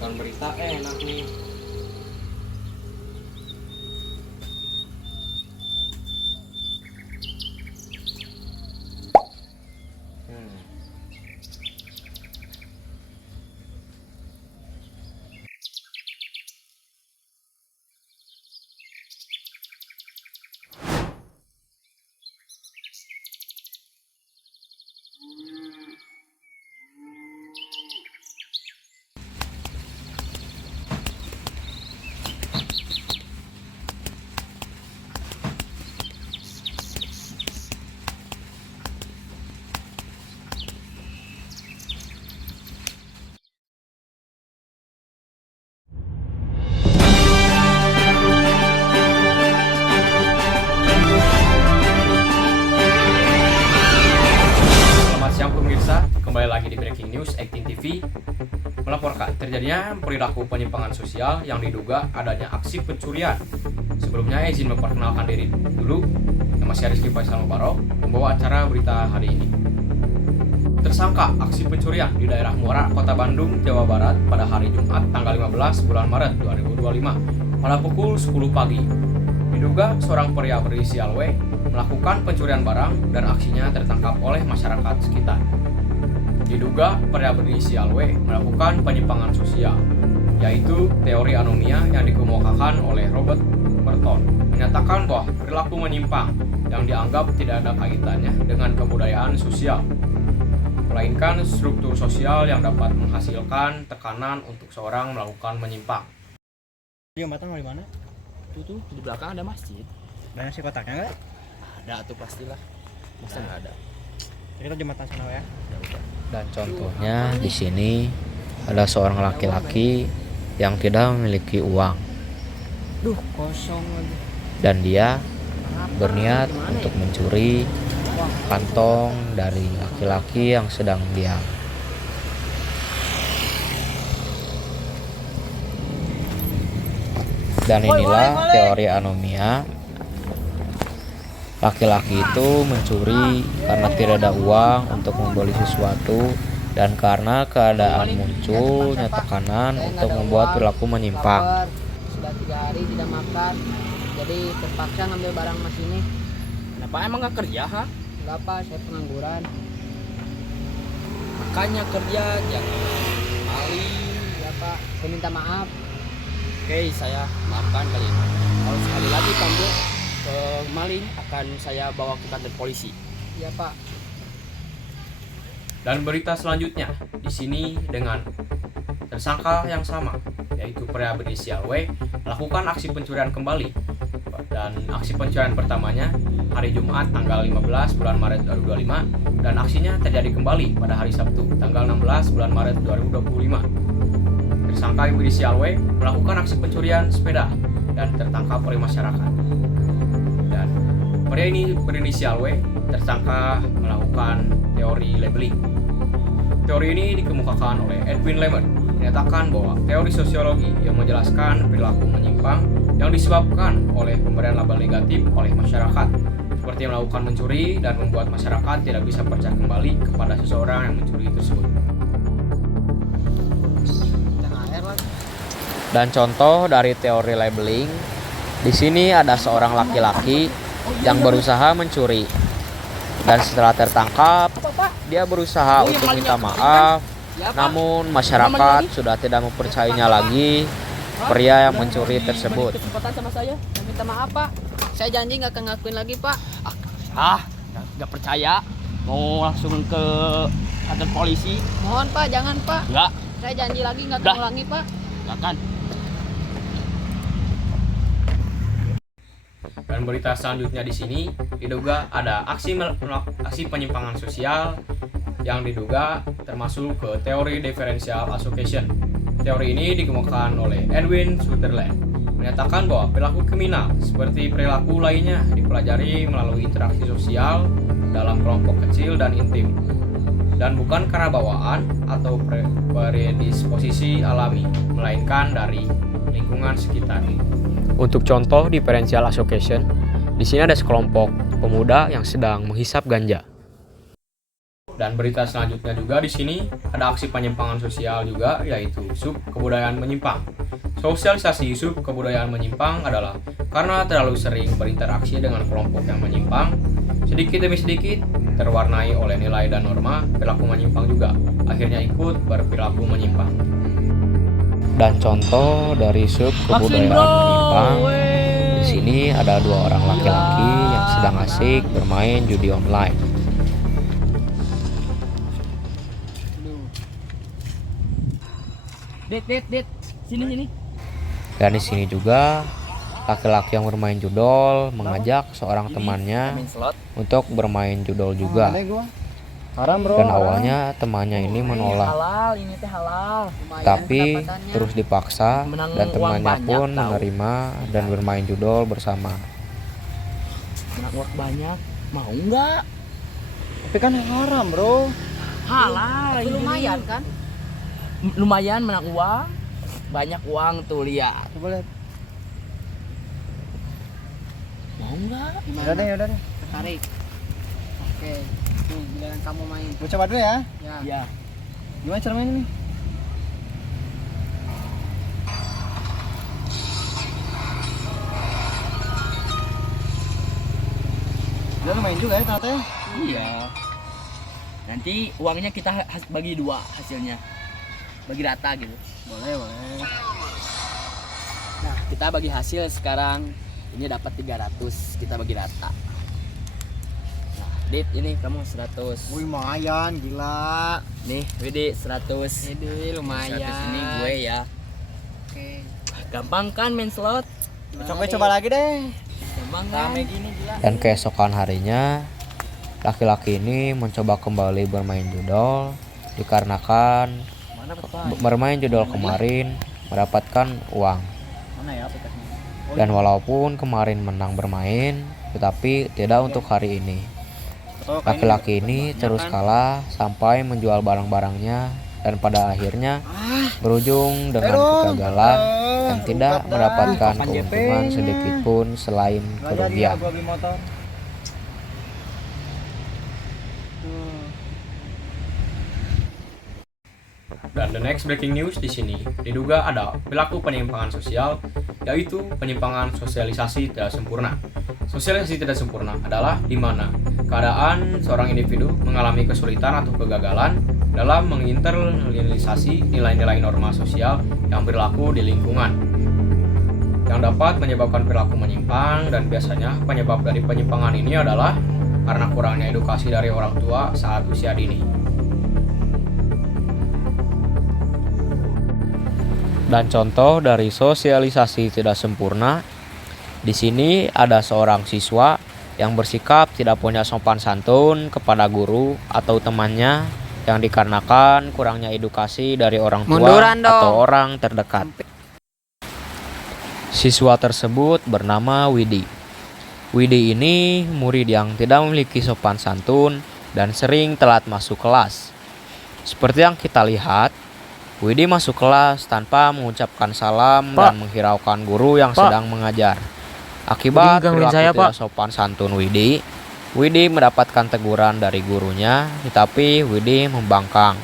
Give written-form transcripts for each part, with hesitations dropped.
Bukan berita enak nih. Hmm. Selamat siang pemirsa, kembali lagi di Breaking News Acting TV melaporkan terjadinya perilaku penyimpangan sosial yang diduga adanya aksi pencurian. Sebelumnya izin memperkenalkan diri dulu, nama saya Rizky Faisal Mubarok, membawa acara berita hari ini. Tersangka aksi pencurian di daerah Muara, Kota Bandung, Jawa Barat pada hari Jumat tanggal 15 bulan Maret 2025 pada pukul 10 pagi. Diduga seorang pria berinisial W melakukan pencurian barang dan aksinya tertangkap oleh masyarakat sekitar. Diduga pria berinisial W melakukan penyimpangan sosial, yaitu teori anomia yang dikemukakan oleh Robert Merton, menyatakan bahwa perilaku menyimpang yang dianggap tidak ada kaitannya dengan kebudayaan sosial, melainkan struktur sosial yang dapat menghasilkan tekanan untuk seorang melakukan menyimpang. Jembatan di mana? Tuh di belakang ada masjid. Banyak sih kotaknya nggak? Ada tuh pastilah. Masa nggak ada? Kita jembatan sana ya. Ya udah. Dan contohnya di sini ada seorang laki-laki yang tidak memiliki uang Duh, kosong lagi. dan dia berniat untuk mencuri kantong dari laki-laki yang sedang diam. Dan inilah teori anomia. Laki-laki itu mencuri karena tidak ada uang untuk membeli sesuatu dan karena keadaan munculnya tekanan untuk membuat perilaku menyimpang. Sudah 3 hari tidak makan, jadi terpaksa ngambil barang mas ini. Kenapa emang nggak kerja, ha? Enggak pak, saya pengangguran. Makanya kerja, jangan maling. Ya pak, saya minta maaf. Oke, saya maafkan kalian. Kalau sekali lagi kamu ke maling, akan saya bawa ke kantor polisi. Ya pak. Dan berita selanjutnya di sini dengan tersangka yang sama, yaitu pria berinisial W melakukan aksi pencurian kembali. Dan aksi pencurian pertamanya hari Jumat tanggal 15 bulan Maret 2025 dan aksinya terjadi kembali pada hari Sabtu tanggal 16 bulan Maret 2025. Tersangka yang berinisial W melakukan aksi pencurian sepeda dan tertangkap oleh masyarakat. Dan pria ini berinisial W tersangka melakukan teori labeling. Teori ini dikemukakan oleh Edwin Lemmer, menyatakan bahwa teori sosiologi yang menjelaskan perilaku menyimpang yang disebabkan oleh pemberian label negatif oleh masyarakat, seperti melakukan mencuri dan membuat masyarakat tidak bisa percaya kembali kepada seseorang yang mencuri tersebut. Dan contoh dari teori labeling, di sini ada seorang laki-laki yang berusaha mencuri. Dan setelah tertangkap, dia berusaha untuk minta maaf, namun masyarakat sudah tidak mempercayainya lagi pria yang mencuri tersebut. Kesempatan sama saya minta maaf pak. Saya janji nggak akan ngakuin lagi pak. Nggak percaya. Mau langsung ke kantor polisi? Mohon pak, jangan pak. Nggak, Saya janji lagi nggak Dah. akan ulangi pak. nggak kan. Dan berita selanjutnya di sini diduga ada aksi penyimpangan sosial yang diduga termasuk ke teori differential association. Teori ini dikemukakan oleh Edwin Sutherland, menyatakan bahwa perilaku kriminal seperti perilaku lainnya dipelajari melalui interaksi sosial dalam kelompok kecil dan intim, dan bukan karena bawaan atau predisposisi alami, melainkan dari lingkungan sekitar. Untuk contoh differential association, di sini ada sekelompok pemuda yang sedang menghisap ganja. Dan berita selanjutnya juga di sini ada aksi penyimpangan sosial juga, yaitu sub kebudayaan menyimpang. Sosialisasi sub kebudayaan menyimpang adalah karena terlalu sering berinteraksi dengan kelompok yang menyimpang, sedikit demi sedikit terwarnai oleh nilai dan norma perilaku menyimpang juga, akhirnya ikut berperilaku menyimpang. Dan contoh dari sub kebudayaan menyimpang, di sini ada dua orang laki-laki yang sedang asik bermain judi online. Det, sini. Dan di sini juga laki-laki yang bermain judol mengajak seorang temannya Main slot. untuk bermain judol juga. Haram bro. Dan awalnya temannya ini menolak, Halal, ini teh halal. Lumayan tapi pendapatannya. terus dipaksa Menang dan uang temannya banyak, pun tahu. menerima dan bermain judol bersama. Menang uang banyak. Mau nggak? Tapi kan haram bro. Halal. Tapi ini. lumayan kan? Lumayan menang uang. Banyak uang tuh, lihat. Coba lihat. Mau nggak? Gimana? Yaudah deh. Tarik. Oke. Nih, giliran kamu main. Gue coba dulu ya. Ya. Ya. Gimana cara mainnya nih? Udah lu main juga ya ternyata ya? Iya. Nanti uangnya kita bagi dua hasilnya. Bagi rata gitu. Boleh, boleh. Nah, kita bagi hasil sekarang. Ini dapat 300, kita bagi rata. Nah, Dit, ini kamu 100. Wih, lumayan, gila. Nih, Widi 100. Jadi lumayan. 100 ini gue ya. Oke. Gampang kan main slot? Coba lagi deh. Gampang kan? Rame gini gila. Dan keesokan harinya, laki-laki ini mencoba kembali bermain judol dikarenakan Mana peta? bermain judol kemarin mendapatkan uang. Mana ya petanya? Dan walaupun kemarin menang bermain, tetapi tidak untuk hari ini. Laki-laki ini terus kalah sampai menjual barang-barangnya dan pada akhirnya berujung dengan kegagalan dan tidak mendapatkan keuntungan sedikit pun selain kerugian. Gua beli motor. Dan the next breaking news di sini diduga ada perilaku penyimpangan sosial, yaitu penyimpangan sosialisasi tidak sempurna. Sosialisasi tidak sempurna adalah di mana keadaan seorang individu mengalami kesulitan atau kegagalan dalam menginternalisasi nilai-nilai norma sosial yang berlaku di lingkungan, yang dapat menyebabkan perilaku menyimpang. Dan biasanya penyebab dari penyimpangan ini adalah karena kurangnya edukasi dari orang tua saat usia dini. Dan contoh dari sosialisasi tidak sempurna, di sini ada seorang siswa yang bersikap tidak punya sopan santun kepada guru atau temannya yang dikarenakan kurangnya edukasi dari orang tua Munduran dong. atau orang terdekat. Siswa tersebut bernama Widi. Widi ini murid yang tidak memiliki sopan santun dan sering telat masuk kelas. Seperti yang kita lihat, Widi masuk kelas tanpa mengucapkan salam dan menghiraukan guru yang sedang mengajar. Akibat perilaku tidak sopan santun Widi mendapatkan teguran dari gurunya, tetapi Widi membangkang.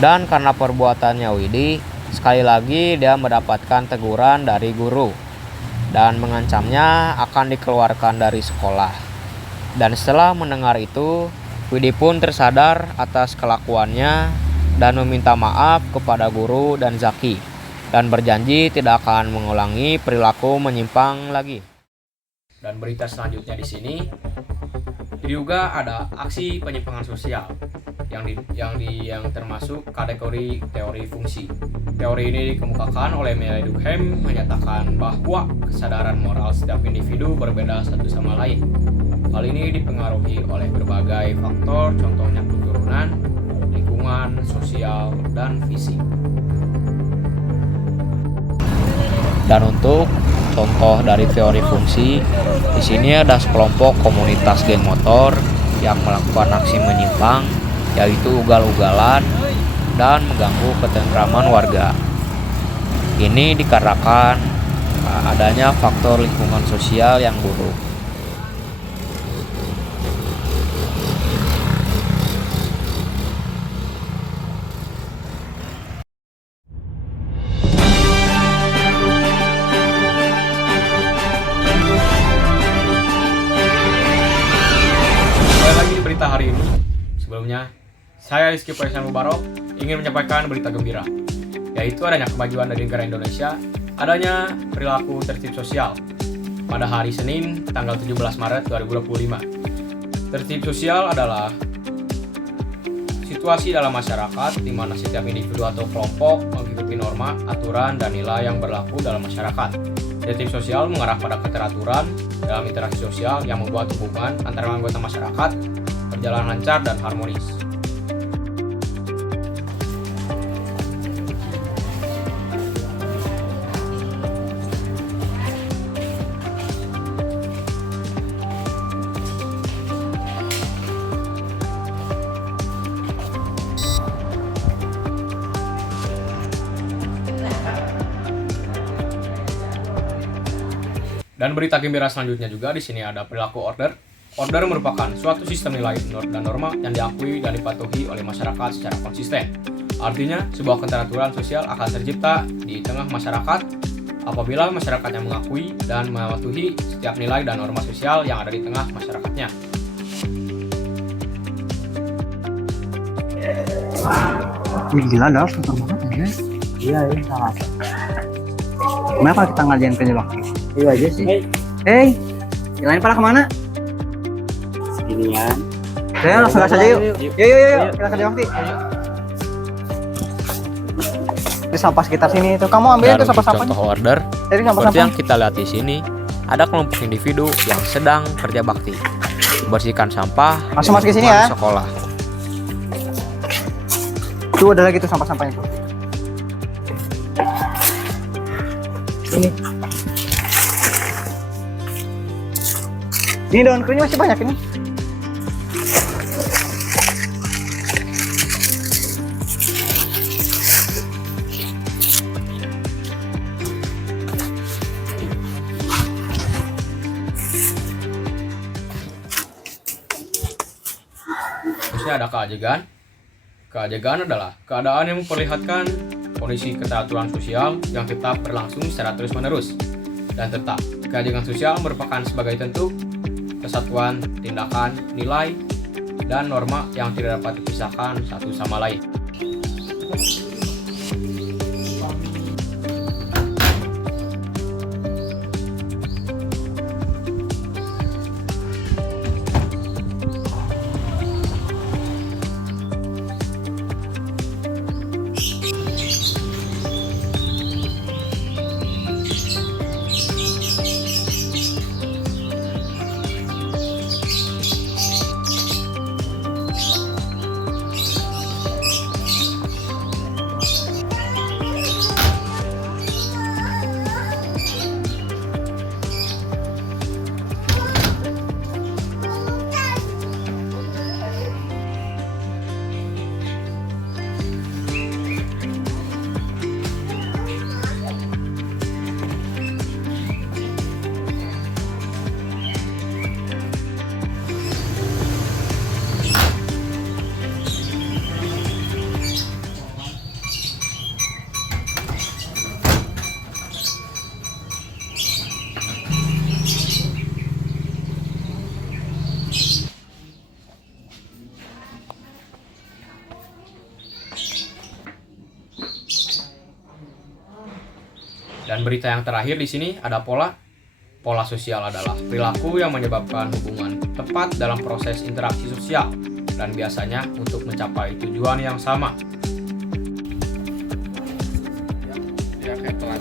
Dan karena perbuatannya Widi, sekali lagi dia mendapatkan teguran dari guru dan mengancamnya akan dikeluarkan dari sekolah. Dan setelah mendengar itu, Widi pun tersadar atas kelakuannya dan meminta maaf kepada guru dan Zaki dan berjanji tidak akan mengulangi perilaku menyimpang lagi. Dan berita selanjutnya di sini diduga ada aksi penyimpangan sosial yang termasuk kategori teori fungsi. Teori ini dikemukakan oleh Meyer Durkheim menyatakan bahwa kesadaran moral setiap individu berbeda satu sama lain. Hal ini dipengaruhi oleh berbagai faktor, contohnya keturunan, lingkungan, sosial, dan fisik. Dan untuk contoh dari teori fungsi, di sini ada sekelompok komunitas geng motor yang melakukan aksi menyimpang, yaitu ugal-ugalan dan mengganggu ketentraman warga. Ini dikarenakan adanya faktor lingkungan sosial yang buruk. Saya Rizky Faisal Mubarok ingin menyampaikan berita gembira, yaitu adanya kemajuan dari negara Indonesia, adanya perilaku tertib sosial pada hari Senin tanggal 17 Maret 2025. Tertib sosial adalah situasi dalam masyarakat di mana setiap individu atau kelompok mengikuti norma, aturan, dan nilai yang berlaku dalam masyarakat. Tertib sosial mengarah pada keteraturan dalam interaksi sosial yang membuat hubungan antara anggota masyarakat berjalan lancar dan harmonis. Dan berita gembira selanjutnya juga di sini ada perilaku order. Order merupakan suatu sistem nilai dan norma yang diakui dan dipatuhi oleh masyarakat secara konsisten. Artinya, sebuah keteraturan sosial akan tercipta di tengah masyarakat apabila masyarakatnya mengakui dan mematuhi setiap nilai dan norma sosial yang ada di tengah masyarakatnya. Gila dah, susah banget ya. Iya, ini salah. Kenapa kita ngajain penyebab? Itu aja sih. Hey, yang lain pada kemana? Seginian. Saya langsung gas aja yuk. Yuk, kita kerja waktu. Di sampah sekitar sini itu. Kamu ambil Dan itu untuk sampah-sampahnya. contoh order, Jadi seperti sampah-sampah. yang kita lihat di sini, ada kelompok individu yang sedang kerja bakti, membersihkan sampah Langsung masuk ke sini lingkungan ya. sekolah. Tuh ada lagi tuh sampah-sampahnya tuh. Ini. Ini daun keringnya masih banyak ini. Terusnya ada keajegan. Keajegan adalah keadaan yang memperlihatkan kondisi keteraturan sosial yang tetap berlangsung secara terus-menerus dan tetap. Keajegan sosial merupakan sebagai bentuk kesatuan, tindakan, nilai, dan norma yang tidak dapat dipisahkan satu sama lain. Dan berita yang terakhir di sini ada pola. Pola sosial adalah perilaku yang menyebabkan hubungan tepat dalam proses interaksi sosial dan biasanya untuk mencapai tujuan yang sama. Ya, kayak pelan.